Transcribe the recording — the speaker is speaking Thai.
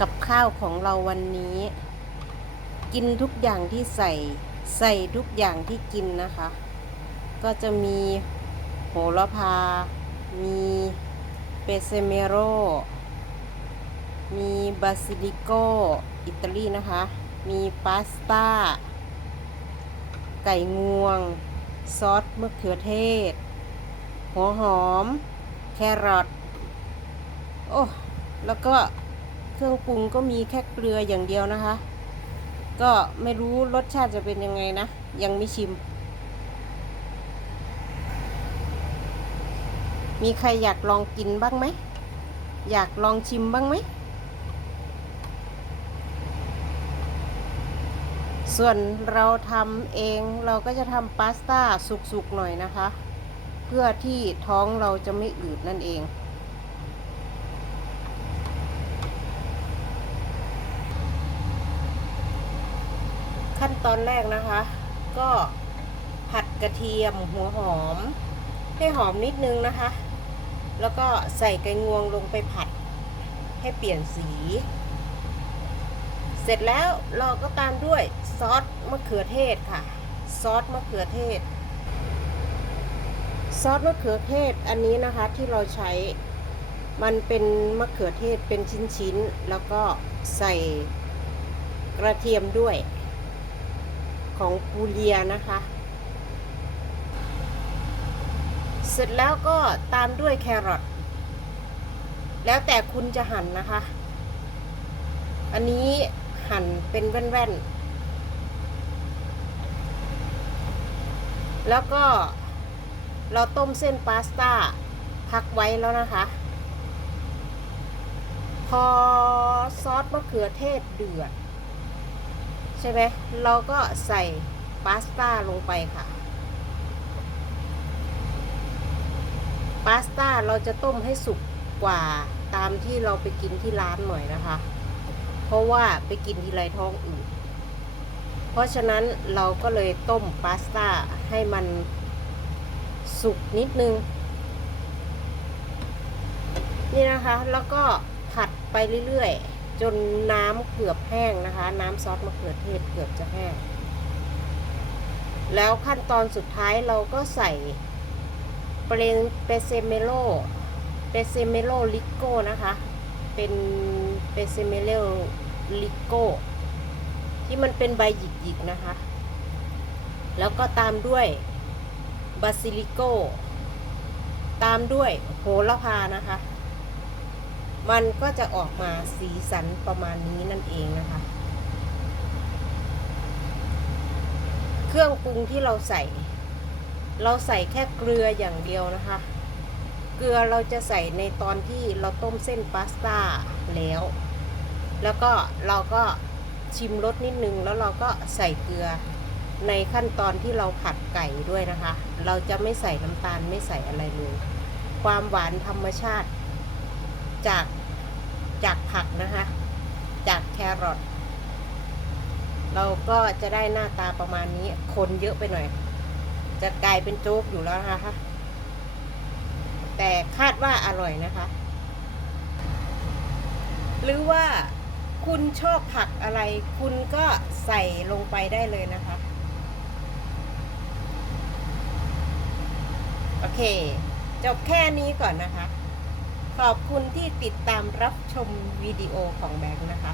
กับข้าวของเราวันนี้ กินทุกอย่างที่ใส่ใส่ทุกอย่างที่กินนะคะ ก็จะมีโหระพา มีเปเซเมโร มีบาซิลิโกอิตาลีนะคะ มีพาสต้า ไก่งวง ซอสมะเขือเทศ หัวหอม แครอทโอ้แล้วก็ เครื่องปรุงก็มีแค่เกลืออย่างเดียวนะคะ ก็ไม่รู้รสชาติจะเป็นยังไงนะ ยังไม่ชิม มีใครอยากลองกินบ้างไหม อยากลองชิมบ้างไหม ส่วนเราทำเองเราก็จะทำพาสต้าสุกๆหน่อยนะคะ เพื่อที่ท้องเราจะไม่อืดนั่นเอง ตอนแรกนะคะ ก็ผัดกระเทียมหัวหอม ให้หอมนิดนึงนะคะ แล้วก็ใส่ไก่งวงลงไปผัด ให้เปลี่ยนสี เสร็จแล้วเราก็ตามด้วยซอสมะเขือเทศค่ะ ซอสมะเขือเทศ ซอสมะเขือเทศอันนี้นะคะที่เราใช้มันเป็นมะเขือเทศเป็นชิ้นๆ แล้วก็ใส่กระเทียมด้วย ของปูเลียนะคะ เสร็จแล้วก็ตามด้วยแครอทแล้วแต่คุณจะหั่นนะคะ อันนี้หั่นเป็นแว่นๆ แล้วก็เราต้มเส้นพาสต้าพักไว้แล้วนะคะ พอซอสมะเขือเทศเดือด ใช่ไหมเราก็ใส่พาสต้าลงไปค่ะพาสต้าเราจะต้มให้สุกกว่าตามที่เราไปกินที่ร้านหน่อยนะคะ เพราะว่าไปกินทีไรท้องอืดเพราะฉะนั้นเราก็เลยต้มพาสต้าให้มันสุกนิดนึง นี่นะคะแล้วก็ผัดไปเรื่อยๆ จนน้ำเกือบแห้งนะคะ น้ำซอสมะเขือเทศเกือบจะแห้ง แล้วขั้นตอนสุดท้ายเราก็ใส่เปรนเปเซเมโลเปเซเมโลลิโก้นะคะ เป็นเปเซเมโลลิโก้ที่มันเป็นใบหยิกๆนะคะ แล้วก็ตามด้วยบาซิลิโก ตามด้วยโหระพานะคะ มันก็จะออกมาสีสันประมาณนี้นั่นเองนะคะ เครื่องปรุงที่เราใส่ เราใส่แค่เกลืออย่างเดียวนะคะ เกลือเราจะใส่ในตอนที่เราต้มเส้นพาสต้าแล้ว แล้วก็เราก็ชิมรสนิดนึงแล้วเราก็ใส่เกลือในขั้นตอนที่เราผัดไก่ด้วยนะคะ เราจะไม่ใส่น้ำตาลไม่ใส่อะไรเลย ความหวานธรรมชาติ จากจากผักนะคะ จากแครอทเราก็จะได้หน้าตาประมาณนี้ คนเยอะไปหน่อย จะกลายเป็นโจ๊กอยู่แล้วนะคะ แต่คาดว่าอร่อยนะคะ หรือว่าคุณชอบผักอะไร คุณก็ใส่ลงไปได้เลยนะคะ โอเค จบแค่นี้ก่อนนะคะ ขอบคุณที่ติดตามรับชมวิดีโอของแบงค์นะคะ